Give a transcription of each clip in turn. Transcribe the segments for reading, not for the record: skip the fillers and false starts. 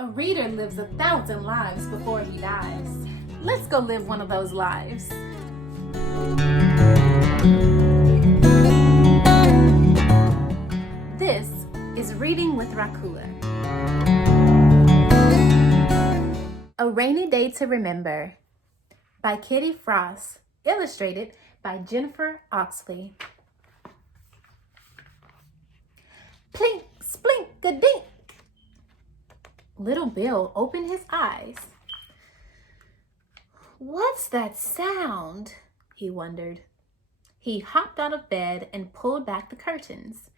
A reader lives 1,000 lives before he dies. Let's go live one of those lives. This is Reading with Rahkua. A Rainy Day to Remember by Fross, illustrated by Jennifer Oxley. Plink, splink, a dink. Little Bill opened his eyes. What's that sound? He wondered. He hopped out of bed and pulled back the curtains.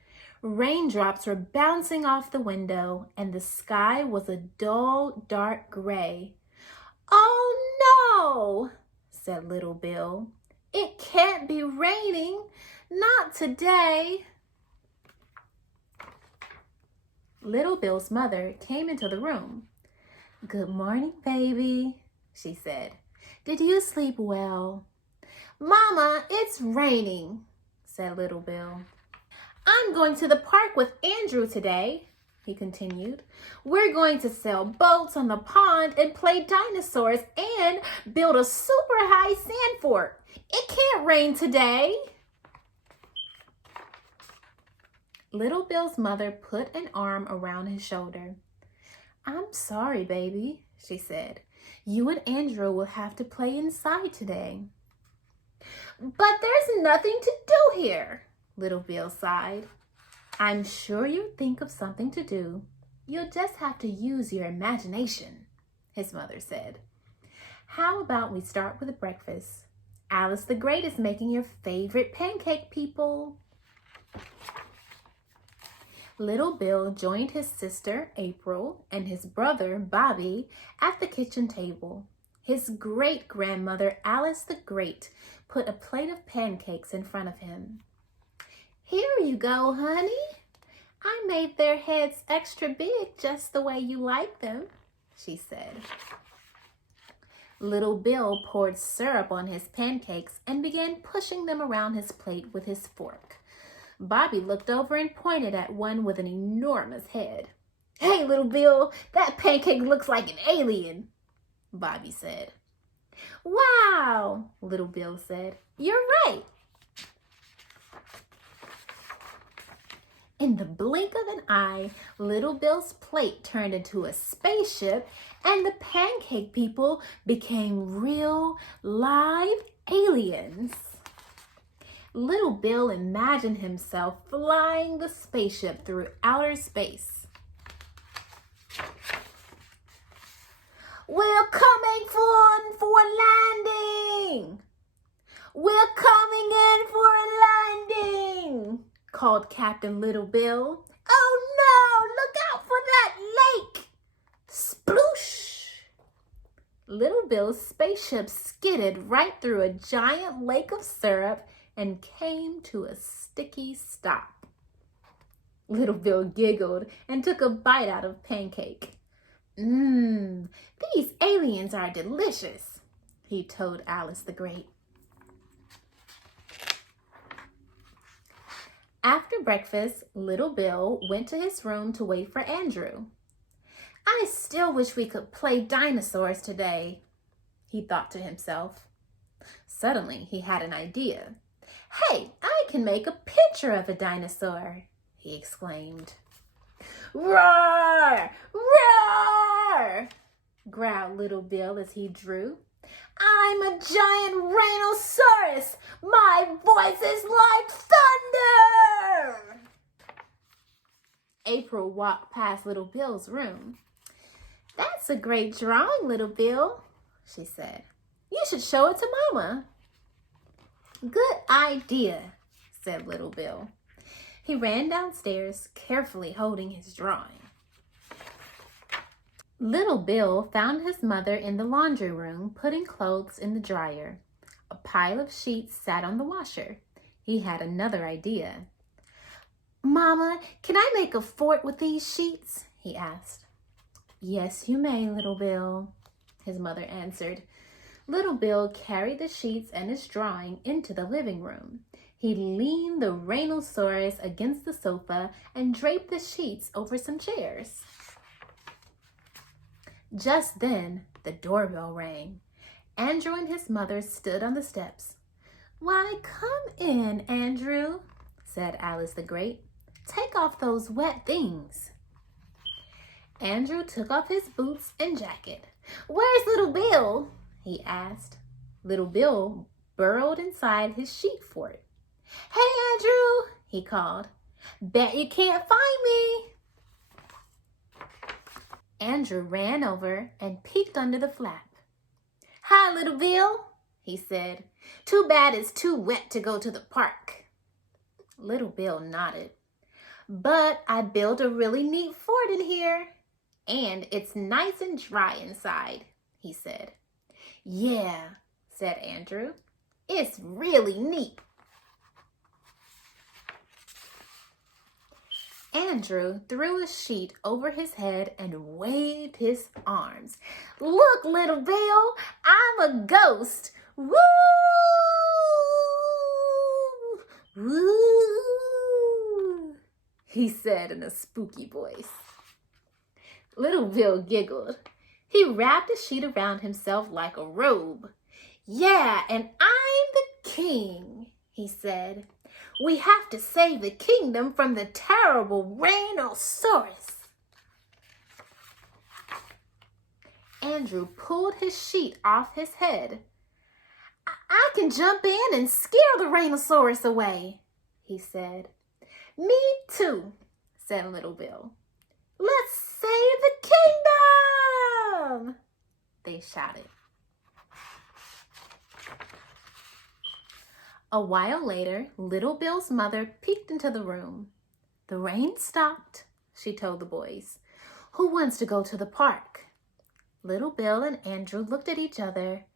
Raindrops were bouncing off the window, and the sky was a dull, dark gray. "Oh no," said Little Bill. "It can't be raining. Not today." Little Bill's mother came into the room. "Good morning, baby," she said. "Did you sleep well?" "Mama, it's raining," said Little Bill. "I'm going to the park with Andrew today," he continued. "We're going to sail boats on the pond and play dinosaurs and build a super high sand fort. It can't rain today." Little Bill's mother put an arm around his shoulder. "I'm sorry, baby," she said. "You and Andrew will have to play inside today." "But there's nothing to do here," Little Bill sighed. "I'm sure you'll think of something to do. You'll just have to use your imagination," his mother said. "How about we start with breakfast? Alice the Great is making your favorite pancake, people." Little Bill joined his sister, April, and his brother, Bobby, at the kitchen table. His great-grandmother, Alice the Great, put a plate of pancakes in front of him. "Here you go, honey. I made their heads extra big just the way you like them," she said. Little Bill poured syrup on his pancakes and began pushing them around his plate with his fork. Bobby looked over and pointed at one with an enormous head. "Hey, Little Bill, that pancake looks like an alien," Bobby said. "Wow," Little Bill said. "You're right." In the blink of an eye, Little Bill's plate turned into a spaceship, and the pancake people became real, live aliens. Little Bill imagined himself flying the spaceship through outer space. "We're coming for a landing! We're coming in for a landing!" called Captain Little Bill. "Oh no, look out for that lake!" Sploosh! Little Bill's spaceship skidded right through a giant lake of syrup and came to a sticky stop. Little Bill giggled and took a bite out of pancake. These aliens are delicious," he told Alice the Great. After breakfast, Little Bill went to his room to wait for Andrew. "I still wish we could play dinosaurs today," he thought to himself. Suddenly, he had an idea. "Hey, I can make a picture of a dinosaur," he exclaimed. "Roar! Roar!" growled Little Bill as he drew. "I'm a giant rhinoceros! My voice is like thunder!" April walked past Little Bill's room. "That's a great drawing, Little Bill," she said. "You should show it to Mama." "Good idea," said Little Bill. He ran downstairs, carefully holding his drawing. Little Bill found his mother in the laundry room, putting clothes in the dryer. A pile of sheets sat on the washer. He had another idea. "Mama, can I make a fort with these sheets?" he asked. "Yes, you may, Little Bill," his mother answered. Little Bill carried the sheets and his drawing into the living room. He leaned the rhinoceros against the sofa and draped the sheets over some chairs. Just then, the doorbell rang. Andrew and his mother stood on the steps. "Why, come in, Andrew," said Alice the Great. "Take off those wet things." Andrew took off his boots and jacket. "Where's Little Bill?" he asked. Little Bill burrowed inside his sheep fort. "Hey, Andrew," he called. "Bet you can't find me." Andrew ran over and peeked under the flap. "Hi, Little Bill," he said. "Too bad it's too wet to go to the park." Little Bill nodded. "But I built a really neat fort in here, and it's nice and dry inside," he said. "Yeah," said Andrew. "It's really neat." Andrew threw a sheet over his head and waved his arms. "Look, Little Bill, I'm a ghost. Woo! Woo!" he said in a spooky voice. Little Bill giggled. He wrapped a sheet around himself like a robe. "Yeah, and I'm the king," he said. "We have to save the kingdom from the terrible rhinoceros." Andrew pulled his sheet off his head. I can jump in and scare the rhinoceros away," he said. "Me too," said Little Bill. "Let's save the kingdom!" they shouted. A while later, Little Bill's mother peeked into the room. "The rain stopped," she told the boys. "Who wants to go to the park?" Little Bill and Andrew looked at each other.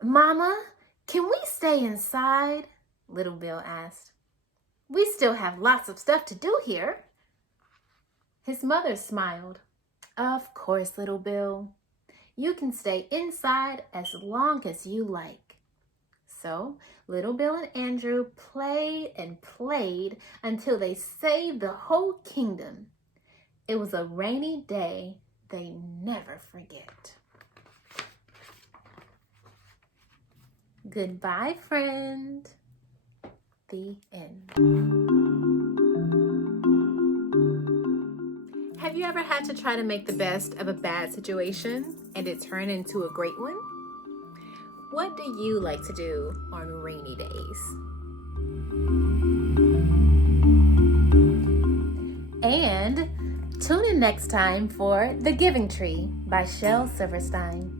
"Mama, can we stay inside?" Little Bill asked. "We still have lots of stuff to do here." His mother smiled. "Of course, Little Bill. You can stay inside as long as you like." So Little Bill and Andrew played and played until they saved the whole kingdom. It was a rainy day they never forget. Goodbye, friend. The end. Have you ever had to try to make the best of a bad situation and it turned into a great one? What do you like to do on rainy days? And tune in next time for The Giving Tree by Shel Silverstein.